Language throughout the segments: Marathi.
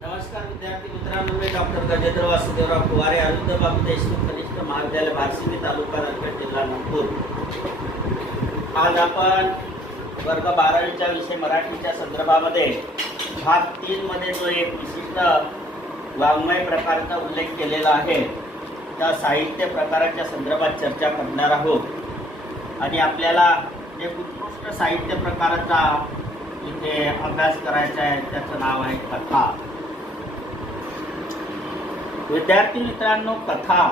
नमस्कार विद्यार्थी मित्रांनो, मी डॉक्टर गजेंद्र वासुदेवराव कुवारे, अरुंद बाबू देशमुख कनिष्ठ महाविद्यालय बार्शी तालुका नरखेड जिल्हा नागपूर. आज आपण वर्ग 12वीच्या विषय मराठीच्या संदर्भामध्ये भाग 3 मध्ये जो एक विशिष्ट वाङ्मय प्रकारचा उल्लेख केलेला आहे त्या साहित्य प्रकाराच्या संदर्भात चर्चा करणार आहोत. आणि आपल्याला एक उत्कृष्ट साहित्य प्रकाराचा इथे अभ्यास करायचा आहे, त्याचं नाव आहे कथा. विद्यार्थी मित्रांनो, कथा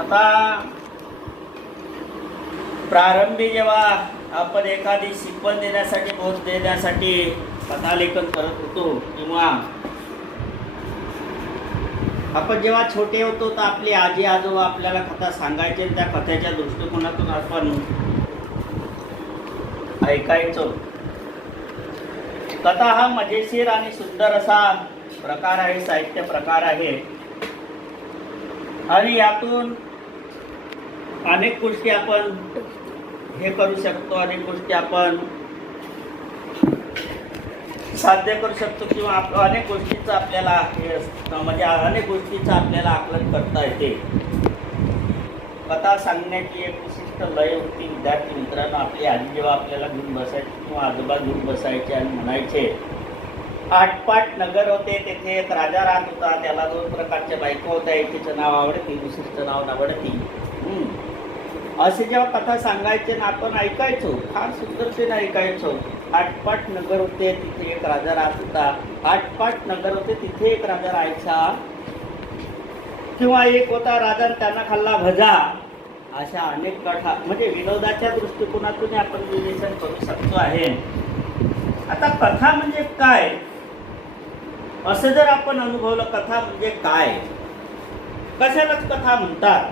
आता प्रारंभी जेव्हा आपण एखादी शिकवण देण्यासाठी बोध देण्यासाठी कथालेखन करत होतो किंवा आपण जेव्हा छोटे होतो तर आपले आजी आजोबा आपल्याला कथा सांगायचे, त्या कथेच्या दृष्टिकोनातून आपण ऐकायचो. कथा हा मजेशीर आणि सुंदर असा प्रकार आहे, साहित्य प्रकार आहे. आणि यातून अनेक गोष्टी आपण हे करू शकतो, अनेक गोष्टी आपण साध्य करू शकतो किंवा अनेक गोष्टीचं आपल्याला म्हणजे अनेक गोष्टीचं आपल्याला आकलन करता येते. कथा सांगण्याची एक विशिष्ट लय होती. विद्यार्थी मित्रांनो, आपली आजी जेव्हा आपल्याला घेऊन बसायची किंवा आजोबा घेऊन बसायचे आणि म्हणायचे, आटपाट नगर होते, तेथे एक राजा राहत होता, त्याला 2 प्रकारच्या बायका होत्या, एकीचं नाव आवडती, दुसरीचं नाव नावडती. असे जेव्हा कथा सांगायचे ना आपण ऐकायचो, फार सुंदरतेने ऐकायचो. आटपाट नगर होते, तिथे एक राजा राहत होता. आटपाट नगर होते, तिथे एक राजा राहायचा. किंवा एक होता राजा, त्यांना खाल्ला भजा. अशा अनेक कथा म्हणजे विनोदाच्या दृष्टिकोनातून आपण विवेचन करू शकतो आहे. आता कथा म्हणजे काय असं जर आपण अनुभवलं, कथा म्हणजे काय, कशालाच कथा म्हणतात.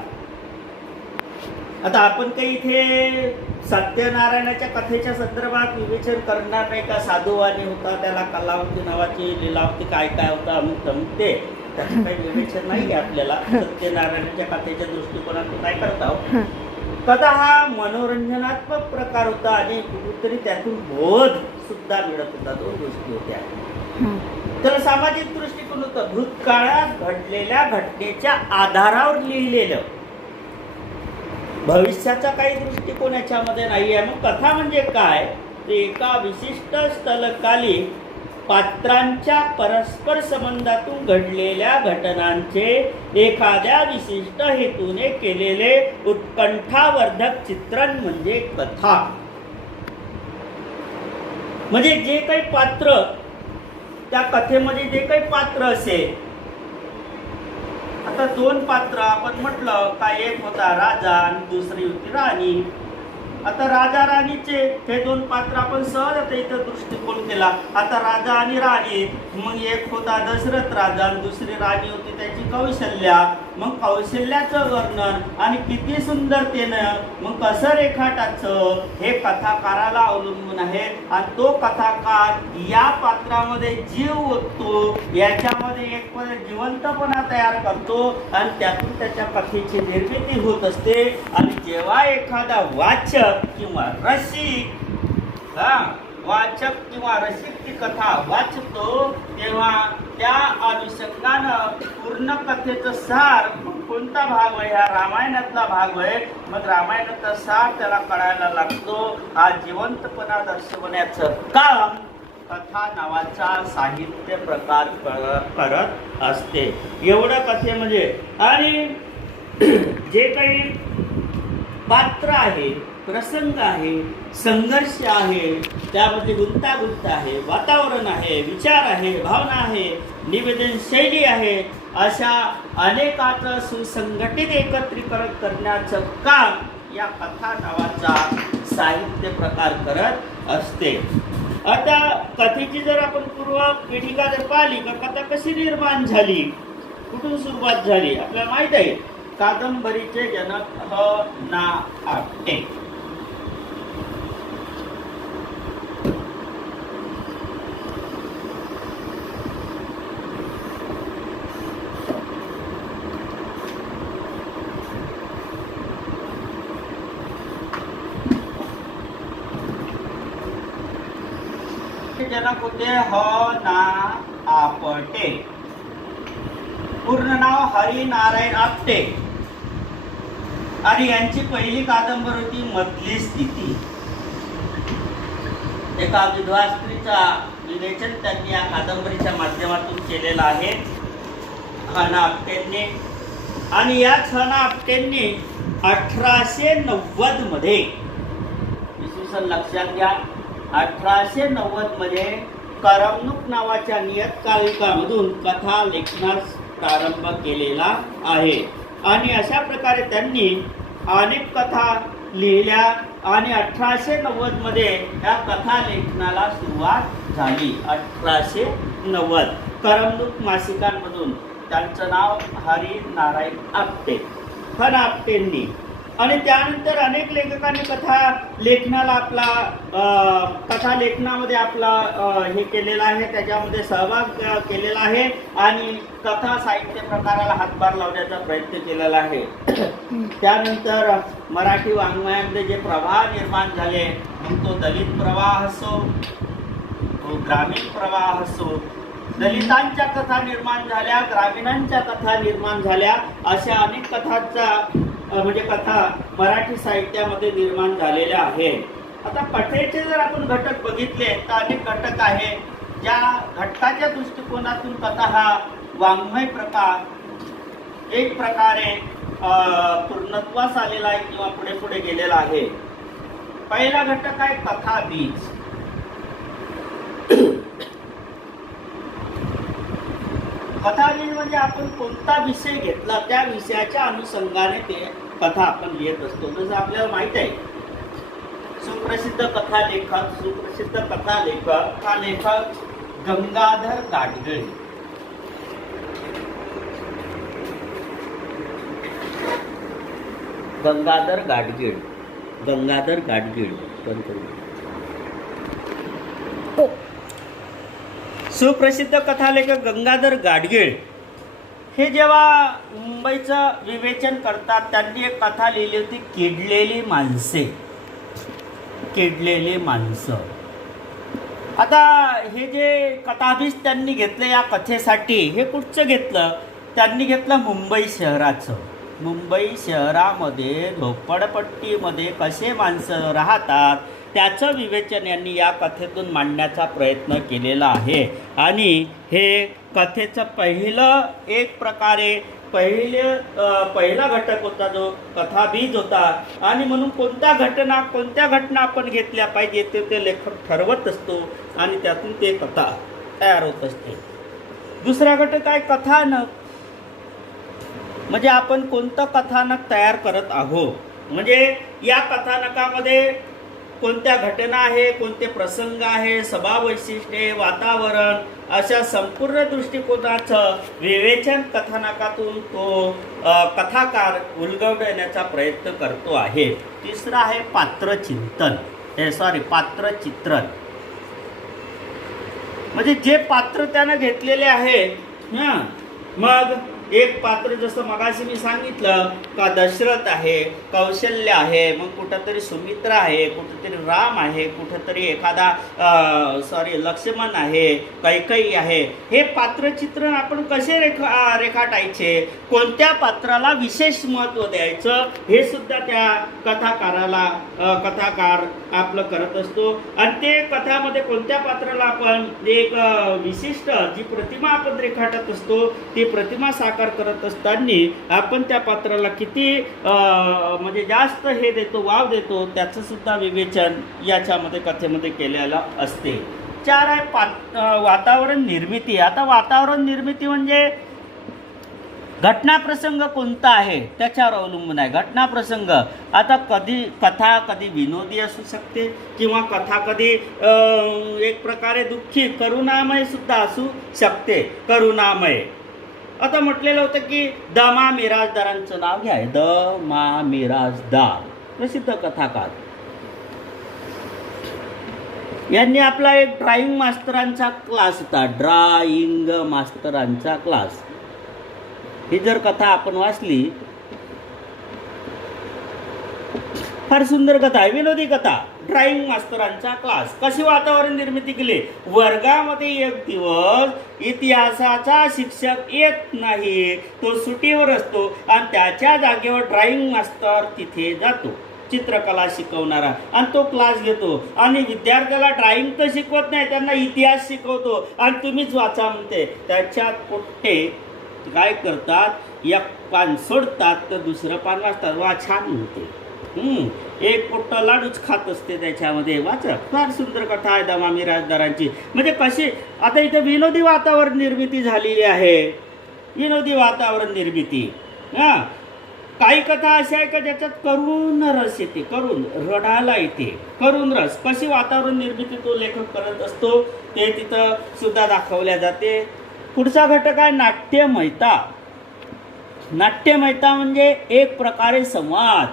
आता आपण काही इथे सत्यनारायणाच्या कथेच्या संदर्भात विवेचन करणार नाही का. साधुवाणी होता, त्याला कलावती नावाची लीलावती काय काय होता, अमुक तमुक, ते त्याचं काही विवेचन नाही आहे आपल्याला. सत्यनारायणाच्या कथेच्या दृष्टिकोनातून काय करता. कथा हा मनोरंजनात्मक प्रकार होता आणि कुठेतरी त्यातून बोध सुद्धा मिळत होता. 2 गोष्टी होत्या. तर सामाजिक दृष्टिकोन होतं, भूतकाळात घडलेल्या घटनेच्या आधारावर लिहिलेलं. भविष्याचा काही दृष्टिकोन याच्यामध्ये नाही आहे. मग कथा म्हणजे काय, ते एका विशिष्ट स्थलकाली पात्रांच्या परस्पर संबंधातून घडलेल्या घटनांचे एखाद्या विशिष्ट हेतूने केलेले उत्कंठावर्धक चित्रण म्हणजे कथा. म्हणजे जे काही पात्र त्या कथेमध्ये जे काही पात्र असेल, आता 2 पात्र आपण म्हटलं का, एक होता राजा आणि दुसरी होती राणी. आता राजा राणीचे हे 2 पात्र आपण सहज आता इथं दृष्टिकोन केला. आता राजा आणि राणी, मग एक होता दशरथ राजा आणि दुसरी राणी होती त्याची कौशल्या. मग कौशल्याचं वर्णन आणि किती सुंदरतेनं मग कसं रेखाटायचं हे कथाकाराला अवलंबून आहे. आणि तो कथाकार या पात्रामध्ये जीव ओततो, याच्यामध्ये एक जिवंतपणा तयार करतो आणि त्यातून त्याच्या कथेची निर्मिती होत असते. आणि जेव्हा एखादा वाचक किंवा रसिक वाचक किंवा रसिक ती कथा वाचतो, तेव्हा त्या अनुषंगानं पूर्ण कथेचं सार कोणता भाग आहे, हा रामायणातला भाग आहे. मग रामायणाचा सार त्याला कळायला लागतो. हा जिवंतपणा दर्शवण्याचं काम कथा नावाचा साहित्य प्रकार करत असते. एवढं कथेमध्ये. आणि जे काही पात्र आहे, प्रसंग आहे, संघर्ष आहे, त्यामध्ये गुंतागुंत आहे, वातावरण आहे, विचार आहे, भावना आहे, निवेदन शैली आहे, अशा अनेकाचं सुसंघटित एकत्रीकरण करण्याचं काम या कथा नावाचा साहित्य प्रकार करत असते. आता कथेची जर आपण पूर्व पिढीका जर पाहिली का, कथा कशी निर्माण झाली, कुठून सुरुवात झाली आपल्याला माहित आहे. कादंबरीचे जनक ना आपटे. जनक होते ह ना पूर्ण नाव हरिनारायण आपटे आणि यांची पहिली कादंबरी होती मधली स्थिती. एका विधवा स्त्रीचा विवेचन त्यांनी या कादंबरीच्या माध्यमातून केलेलं आहे हना आपटेंनी. आणि याच हना आपटेंनी 1890 मध्ये इसवी सन लक्षात घ्या 1890 मध्ये करमणूक नावाच्या नियतकालिकामधून कथा लेखनास प्रारंभ केलेला आहे. आणि अशा प्रकारे त्यांनी अनेक कथा लिहिल्या आणि 1890 मध्ये या कथा लेखनाला सुरुवात झाली. 1890 करमणूक मासिकांमधून. त्यांचं नाव हरिनारायण आपटे, हना आपटेंनी. आणि त्यानंतर अनेक लेखकांनी कथा लेखनाला कथा लेखनामध्ये आपला हे केलेला आहे, त्याच्यामध्ये सहभाग केलेला आहे आणि कथा साहित्य प्रकाराला हातभार लावण्याचा प्रयत्न केलेला आहे. त्यानंतर मराठी वाङ्मयामध्ये जे प्रवाह निर्माण झाले, मग तो दलित प्रवाह असो, तो ग्रामीण प्रवाह असो, दलितांच्या कथा निर्माण झाल्या, ग्रामीणांच्या कथा निर्माण झाल्या, अशा अनेक कथांचा म्हणजे कथा मराठी साहित्यामध्ये निर्माण झालेल्या आहेत. आता कथेचे जर आपण घटक बघितले तर अनेक घटक आहे. ज्या घटकाच्या दृष्टिकोनातून कथा हा वाङ्मय प्रकार एक प्रकारे पूर्णत्वास आलेला आहे किंवा पुढे पुढे गेलेला आहे. पहिला घटक आहे कथा बीज. कथा बीज म्हणजे आपण कोणता विषय घेतला त्या विषयाच्या अनुषंगाने ते कथा आपण लिहित असतो. जसं आपल्याला माहित आहे सुप्रसिद्ध कथा लेखक गंगाधर गाडगीळ. गंगाधर गाडगीळ सुप्रसिद्ध कथालेखक गंगाधर गाडगीळ हे जेव्हा मुंबईचं विवेचन करतात, त्यांनी एक कथा लिहिली होती किडलेली माणसं. आता हे जे कथाभीस त्यांनी घेतलं या कथेसाठी, हे कुठचं घेतलं? त्यांनी घेतलं मुंबई शहराचं. मुंबई शहरामध्ये झोपडपट्टीमध्ये कसे माणसं राहतात त्याचं विवेचन यांनी या कथेतून मांडण्याचा प्रयत्न केलेला आहे. आणि हे कथेचं पहिला घटक होता जो कथाबीज होता. आणि म्हणून कोणत्या घटना आपण घेतल्या पाहिजे ते लेखक ठरवत असतो आणि त्यातून ते कथा तयार होत असते. दुसरा घटक आहे कथानक. म्हणजे आपण कोणतं कथानक तयार करत आहोत, म्हणजे या कथानकामध्ये कोणत्या घटना आहे, कोणते प्रसंग आहे, स्वभाव वैशिष्ट्ये, वातावरण, अशा संपूर्ण दृष्टिकोनाचं विवेचन कथानकातून तो कथाकार उलगडण्याचा प्रयत्न करतो आहे. तिसरं आहे पात्रचित्रण. म्हणजे जे पात्र त्यानं घेतलेले आहे. मग एक पात्र जसं मगाशी मी सांगितलं का दशरथ आहे, कौशल्य आहे, मग कुठंतरी सुमित्रा आहे, कुठंतरी राम आहे, कुठंतरी एखादा लक्ष्मण आहे, कैकेयी आहे. हे पात्रचित्रण आपण कसे रेखाटायचे, कोणत्या पात्राला विशेष महत्त्व द्यायचं, हे सुद्धा त्या कथाकार आपलं करत असतो. आणि ते कथामध्ये कोणत्या पात्राला आपण एक विशिष्ट जी प्रतिमा आपण रेखाटत असतो ती प्रतिमा साकार करत असताना आपण त्या पात्राला किती म्हणजे जास्त हे देतो, वाव देतो, त्याचं सुद्धा विवेचन याच्यामध्ये कथेमध्ये केलेलं असते. 4 आहे वातावरण निर्मिती. आता वातावरण निर्मिती म्हणजे घटनाप्रसंग कोणता आहे त्याच्यावर अवलंबून आहे. घटनाप्रसंग आता कथा कधी विनोदी असू शकते किंवा कथा कधी एक प्रकारे दुःखी करुणामय सुद्धा असू शकते. करुणामय आता म्हटलेलं होतं की द मा मिराजदारांचं नाव घ्या. द मा मिराजदार प्रसिद्ध कथाकार. यांनी आपला एक ड्राइंग मास्तरांचा क्लास होता. ड्राइंग मास्तरांचा क्लास. ही जर कथा आपण वाचली, फार सुंदर कथा आहे, विनोदी कथा. ड्रॉइंग मास्तरांचा क्लास. कशी वातावरण निर्मिती केली? वर्गामध्ये एक दिवस इतिहासाचा शिक्षक येत नाही, तो सुट्टीवर असतो आणि त्याच्या जागेवर ड्रॉइंग मास्तर तिथे जातो, चित्रकला शिकवणारा, आणि तो क्लास घेतो आणि विद्यार्थ्याला ड्रॉइंग तर शिकवत नाही, त्यांना इतिहास शिकवतो आणि तुम्हीच वाचा म्हणते. त्याच्यात पोट्टे काय करतात, एक पान सोडतात तर दुसरं पान वाचतात. वा छान म्हणते. एक पोट्ट लाडूच खात असते त्याच्यामध्ये. वाचा, फार सुंदर कथा आहे दमा मिराजदारांची. म्हणजे कशी आता इथे विनोदी वातावरण निर्मिती झालेली आहे. विनोदी वातावरण निर्मिती. हां, काही कथा अशा आहे का ज्याच्यात करुण रस येते, करुण रडायला येते, करुण रस. कशी वातावरण निर्मिती तो लेखक करत असतो ते तिथं सुद्धा दाखवल्या जाते. पुढचा घटक आहे नाट्यमयता. नाट्यमयता म्हणजे एक प्रकारे संवाद.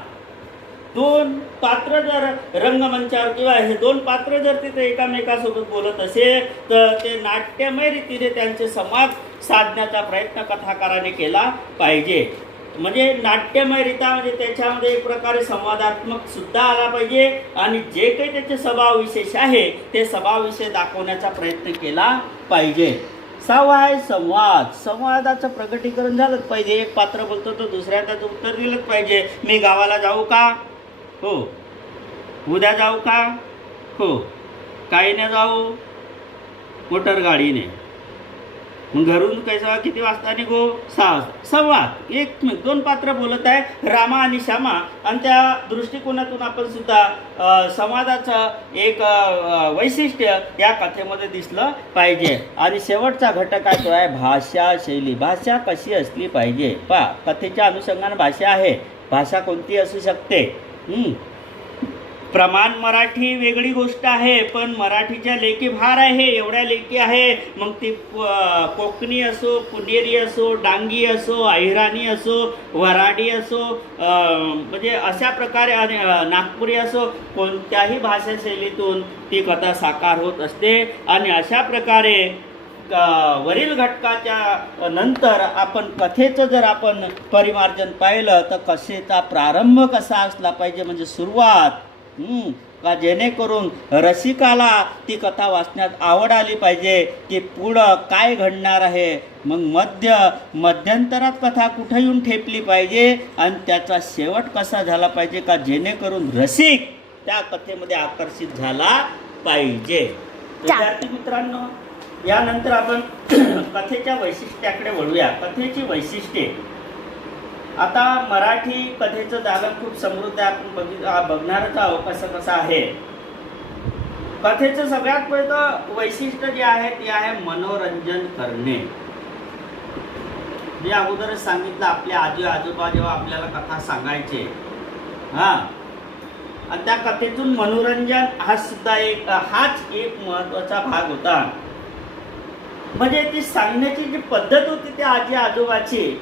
दोन पात्र जर रंगमंचावर किंवा हे दोन पात्र जर तिथे एकामेकासोबत बोलत असेल तर ते नाट्यमय रीतीने त्यांचे संवाद साधण्याचा प्रयत्न कथाकाराने केला पाहिजे. म्हणजे नाट्यमयरित्या म्हणजे त्याच्यामध्ये एक प्रकारे संवादात्मक सुद्धा आला पाहिजे आणि जे काही त्याचे स्वभाव विशेष आहे ते स्वभाव विषय दाखवण्याचा प्रयत्न केला पाहिजे. 6 आहे संवाद. संवादाचं प्रकटीकरण झालंच पाहिजे. एक पात्र बोलतो तर दुसऱ्या त्याचं उत्तर दिलंच पाहिजे. मी गावाला जाऊ का? हो. उद्या जाऊ का? हो. काही नाही जाऊ, मोटर गाडीने. मग घरून कैसा किती वाजता निघो? 6. संवाद. एक दोन पात्र बोलत आहे, रामा आणि श्यामा, आणि त्या दृष्टिकोनातून आपण सुद्धा संवादाचं एक वैशिष्ट्य या कथेमध्ये दिसलं पाहिजे. आणि शेवटचा घटक आहे तो आहे भाषा शैली. भाषा कशी असली पाहिजे? कथेच्या अनुषंगाने भाषा आहे. भाषा कोणती असू शकते? प्रमाण मराठी वेगळी गोष्ट आहे, पण मराठीच्या लेखी भार आहे, एवढ्या लेखी आहे. मग ती कोकणी असो, पुणेरी असो, डांगी असो, अहिराणी असो, वराडी असो, म्हणजे अशा प्रकारे नागपुरी असो, कोणत्याही भाषा शैलीतून ती कथा साकार होत असते. आणि अशा प्रकारे वरील घटकाच्या नंतर आपण कथेचं जर आपण परिमार्जन पाहिलं तर कथेचा प्रारंभ कसा असला पाहिजे, म्हणजे सुरुवात का जेणेकरून रसिकाला ती कथा वाचण्यात आवड आली पाहिजे की पुढं काय घडणार आहे. मग मध्यंतरात कथा कुठं येऊन ठेपली पाहिजे आणि त्याचा शेवट कसा झाला पाहिजे का जेणेकरून रसिक त्या कथेमध्ये आकर्षित झाला पाहिजे. विद्यार्थी मित्रांनो, यानंतर आपण कथेच्या वैशिष्ट्याकडे वळूया. कथेची वैशिष्ट्ये. आता मराठी कथेचं जाळं खूप समृद्ध आहे, आपण बघणारच आहोत कसं कसं आहे. कथेचं सगळ्यात पहिलं वैशिष्ट्य जे आहे ते आहे मनोरंजन करणे. मी अगोदरच सांगितलं, आपले आजी आजोबा जेव्हा आपल्याला कथा सांगायचे, आणि त्या कथेतून मनोरंजन हाच एक महत्त्वाचा भाग होता. म्हणजे ती सांगण्याची जी पद्धत होती त्या आजी आजोबाची,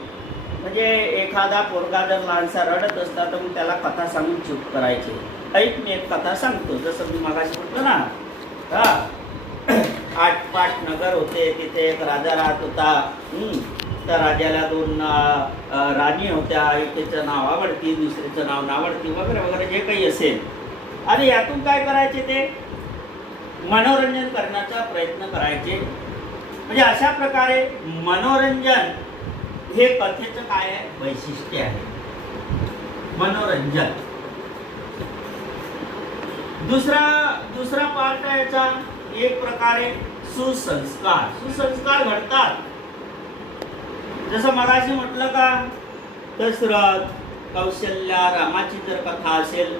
म्हणजे एखादा पोरगा जर लहानसा रडत असता तर मग त्याला कथा सांगून चूप करायचे. ऐक, मी एक कथा सांगतो. जसं मी मगाशी म्हटलं ना, 8 नगर होते, तिथे एक राजा राहत होता. त्या राजाला 2 राणी होत्या. एकेचं नाव आवडती, दुसरीचं नाव नावडती, वगैरे वगैरे जे काही असेल. आणि यातून काय करायचे, ते मनोरंजन करण्याचा प्रयत्न करायचे. म्हणजे अशा प्रकारे मनोरंजन हे कथेचं काय आहे, वैशिष्ट्य आहे. मनोरंजन. दुसरा पार्ट आहे याचा एक प्रकारे सुसंस्कार. सुसंस्कार घडतात. जसं मगाशी म्हटलं का, दशरथ, कौशल्या, रामाची जर कथा असेल,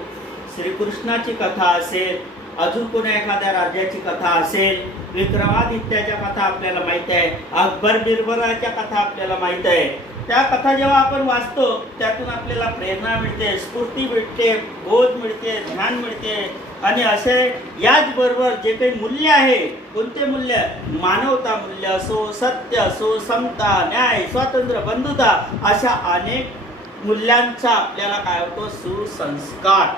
श्रीकृष्णाची कथा असेल, अजून कोणा एखाद्या राज्याची कथा असेल, विक्रमादित्याच्या कथा आपल्याला माहित आहे, अकबर बिरबलाच्या कथा आपल्याला माहित आहे. त्या कथा जेव्हा आपण वाचतो त्यातून आपल्याला प्रेरणा मिळते, स्फूर्ती मिळते, बोध मिळते, ज्ञान मिळते. आणि असे याचबरोबर जे काही मूल्य आहे, कोणते मूल्य? मानवता मूल्य असो, सत्य असो, समता, न्याय, स्वातंत्र्य, बंधुता, अशा अनेक मूल्यांचा आपल्याला काय होतो, सुसंस्कार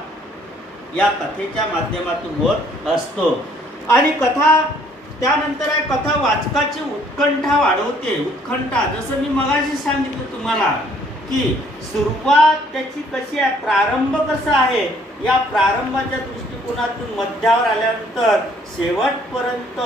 या कथेच्या माध्यमातून होत असतो. आणि कथा त्यानंतर आहे, कथा वाचकाची उत्कंठा वाढवते. उत्कंठा, जसं मी मगाशी सांगितलं तुम्हाला की सुरुवात त्याची कशी आहे, प्रारंभ कसा आहे, या प्रारंभाच्या दृष्टीकोनातून दृष्टिकोनातून मध्यावर आल्यानंतर शेवटपर्यंत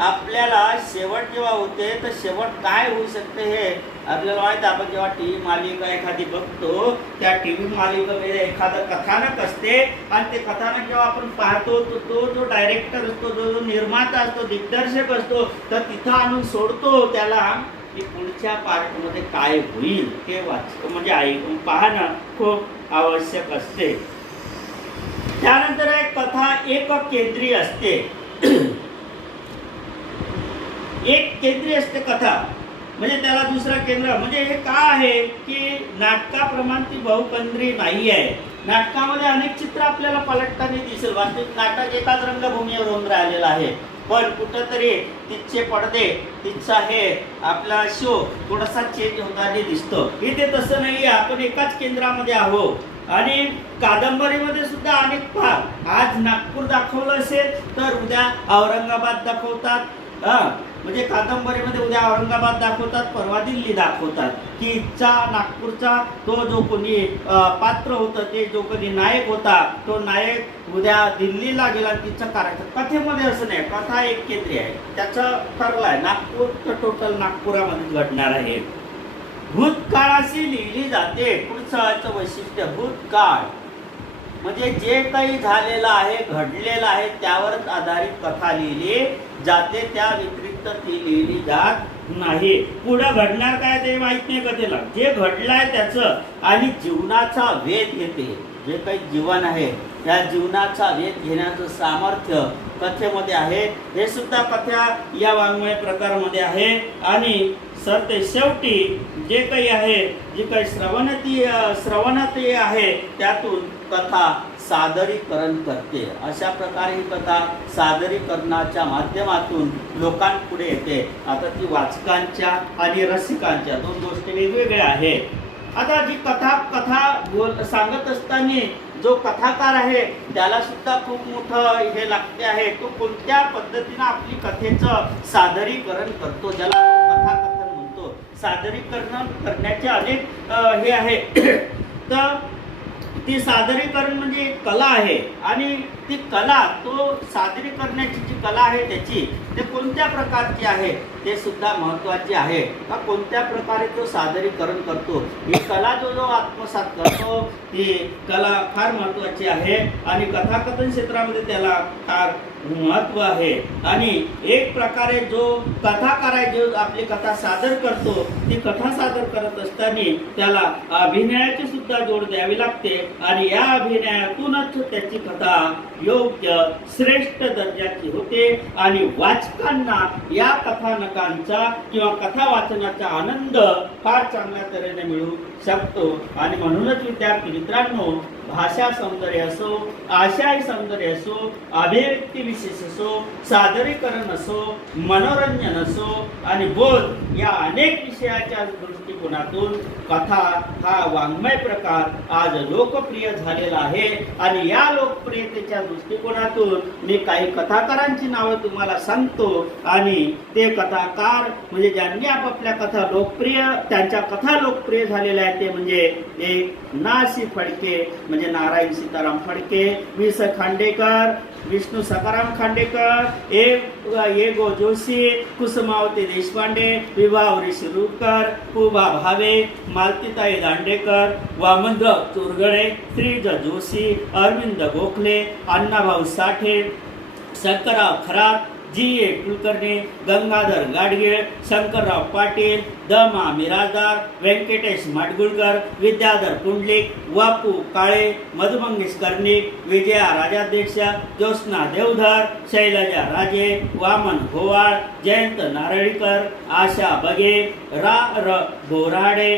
आपल्याला शेवट जेव्हा होते तर शेवट काय होऊ शकते हे आपल्याला माहिती. आपण जेव्हा टी व्ही मालिका एखादी बघतो त्या टी व्ही मालिकेमध्ये एखादं कथानक असते आणि ते कथानक जेव्हा आपण पाहतो तो जो डायरेक्टर असतो, जो निर्माता असतो, दिग्दर्शक असतो, तर तिथं आणून सोडतो त्याला की पुढच्या पार्टमध्ये काय होईल ते म्हणजे ऐकून पाहणं खूप आवश्यक असते. त्यानंतर एक कथा एक केंद्रीय असते. एक केंद्रीय असते कथा, म्हणजे त्याला दुसरा केंद्र, म्हणजे हे का आहे की नाटकाप्रमाणे ती बहुकेंद्री नाही आहे. नाटकामध्ये अनेक चित्र आपल्याला पलटताना दिसेल. वास्तविक नाटक एकाच रंगभूमीवर होऊन राहिलेलं आहे, पण कुठंतरी तिथचे पडदे, तिथचा हे आपला शो थोडासा चेंज होताना दिसतो. इथे तसं नाही आहे, आपण एकाच केंद्रामध्ये आहोत. आणि कादंबरीमध्ये सुद्धा अनेक भाग, आज नागपूर दाखवलं असेल तर उद्या औरंगाबाद दाखवतात. म्हणजे कादंबरीमध्ये उद्या औरंगाबाद दाखवतात, परवा दिल्ली दाखवतात. की इथचा नागपूरचा तो जो कोणी पात्र होतं, ते जो कोणी नायक होता, तो नायक उद्या दिल्लीला गेला. तिचा कार्यक्रम कथेमध्ये असं नाही, कथा एक केंद्रीय आहे, त्याचं ठरलं आहे. नागपूर तर टोटल नागपुरामध्ये घडणार आहे. भूतकाळाशी लिहिली जाते. पुढचं वैशिष्ट्य भूतकाळ म्हणजे जे काही झालेलं आहे, घडलेलं आहे, त्यावरच आधारित कथा लिहिली जाते. त्या व्यतिरिक्त ती लिहिली जात नाही. पुढे घडणार काय ते माहित नाही कथेला. जे घडलंय त्याचं आणि जीवनाचा वेध घेते. जे काही जीवन आहे त्या जीवनाचा वेध घेण्याचं सामर्थ्य कथेमध्ये आहे. हे सुद्धा कथा या वाङ्मय प्रकारामध्ये आहे. आणि सरते शेवटी जे काही आहे, जे काही श्रवणती आहे, त्यातून कथा सादरीकरण करते. अशा प्रकारे ही कथा सादरीकरणाच्या माध्यमातून लोकांपुढे येते. आता ती वाचकांच्या आणि रसिकांच्या दोन गोष्टी वेगवेगळ्या आहेत. आता जी कथा सांगत असताना जो कथाकार आहे त्याला सुद्धा खूप मोठं हे लागते आहे. तो कोणत्या पद्धतीने आपली कथेचं सादरीकरण करतो, ज्याला कथाकथन म्हणतो. सादरीकरण करण्याचे अनेक हे आहे. तर ती सादरीकरण म्हणजे एक कला आहे. आणि ती कला, तो सादरीकरणाची जी कला आहे त्याची, ते कोणत्या प्रकारची आहे ते सुद्धा महत्त्वाचे आहे. का कोणत्या प्रकारे तो सादरीकरण करतो, ही कला जो आत्मसात करतो, ती कला फार महत्त्वाची आहे. आणि कथाकथन क्षेत्रामध्ये त्याला फार महत्त्व आहे. आणि एक प्रकारे जो कथाकार आहे, जो आपली कथा सादर करतो, ती कथा सादर करत असताना त्याला अभिनयाची सुद्धा जोड द्यावी लागते. आणि या अभिनयातूनच त्याची कथा योग्य श्रेष्ठ दर्जाची होते. आणि वाचकांना या कथानकांचा किंवा कथा वाचनाचा आनंद फार चांगल्या तऱ्हेने मिळू शकतो. आणि म्हणूनच विद्यार्थी मित्रांनो, भाषा सौंदर्य असो, आशय सौंदर्य असो, अभिव्यक्ती विशेष असो, सादरीकरण असो, मनोरंजन असो आणि बोध या अनेक विषयाच्या दृष्टिकोनातून कथा हा वाङ्मय प्रकार आज लोकप्रिय झालेला आहे. आणि या लोकप्रियतेच्या दृष्टिकोनातून मी काही कथाकारांची नावं तुम्हाला सांगतो. आणि ते कथाकार म्हणजे ज्यांनी आपापल्या कथा लोकप्रिय, त्यांच्या कथा लोकप्रिय झालेल्या आहेत, ते म्हणजे एक ना. सी. फडके म्हणजे नारायण सीताराम फडके, वि. स. खांडेकर, विष्णू सखाराम खांडेकर, ए. गो. जोशी, कुसुमावती देशपांडे, विभावरी शिरूरकर, पुबा भावे, मालतीताई दांडेकर, वामनराव चोरगडे, श्रीज जोशी, अरविंद गोखले, अण्णाभाऊ साठे, शंकरराव खरात, जी.ए. कुलकर्णी, गंगाधर गाडगीळ, शंकरराव पाटील, द.मा. मिराजदार, व्यंकटेश माडगुळकर, विद्याधर पुंडलिक, वापू काळे, मधुमंगेश कर्णिक, विजया राजाध्यक्ष, ज्योत्स्ना देवधर, शैलजा राजे, वामन गोवाळ, जयंत नारळीकर, आशा बगे, रा. बोराडे,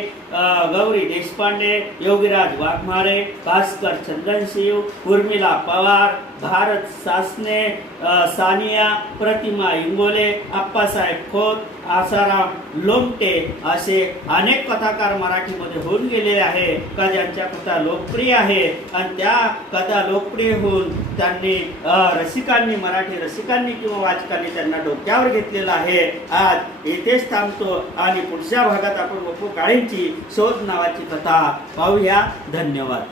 गौरी देशपांडे, योगीराज वाघमारे, भास्कर चंदनशिव, उर्मिला पवार, भारत सासने, सानिया, प्रतिमा इंगोले, अप्पासाहेब खोत, आसाराम लोमटे असे अनेक कथाकार मराठीमध्ये होऊन गेले आहे का ज्यांच्या कथा लोकप्रिय आहे. आणि त्या कथा लोकप्रिय होऊन त्यांनी रसिकांनी, मराठी रसिकांनी किंवा वाचकांनी त्यांना डोक्यावर घेतलेलं आहे. आज येथेच थांबतो आणि पुढच्या भागात आपण वपू काळेंची शोध नावाची कथा पाहूया. धन्यवाद.